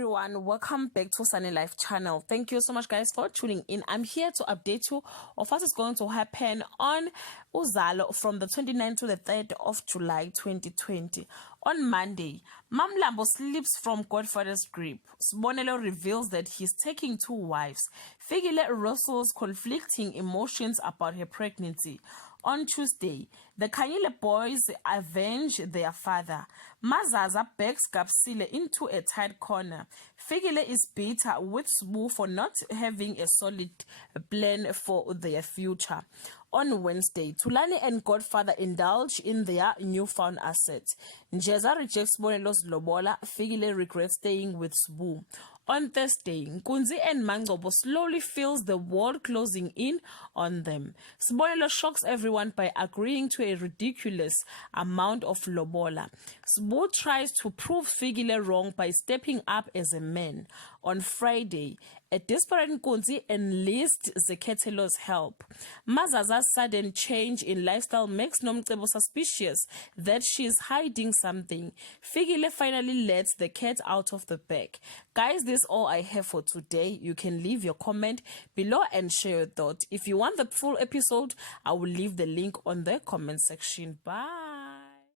everyone, welcome back to Sunny Life channel. Thank you so much guys for tuning in. I'm here to update you of what is going to happen on Uzalo from the 29th to the 3rd of July 2020. On Monday, Mamlambo slips from Godfather's grip. Sibonelo reveals that he's taking 2 wives. Fikile wrestles conflicting emotions about her pregnancy. On Tuesday, the Khanyile boys avenge their father. Mazaza backs Kapsile into a tight corner. Fikile is bitter with Sbu for not having a solid plan for their future. On Wednesday, Tulani and Godfather indulge in their newfound assets. Njeza rejects Bonelo's lobola. Fikile regrets staying with Sbu. On Thursday, Nkunzi and Mangcobo slowly feels the world closing in on them. Sibonelo shocks everyone by agreeing to a ridiculous amount of lobola. Sbu tries to prove Fikile wrong by stepping up as a man. On Friday, a desperate Nkunzi enlists Zeketelo's help. Mazaza's sudden change in lifestyle makes Nomcebo suspicious that she is hiding something. Fikile finally lets the cat out of the bag. Guys, this is all I have for today. You can leave your comment below and share your thoughts. If you want the full episode, I will leave the link on the comment section. Bye.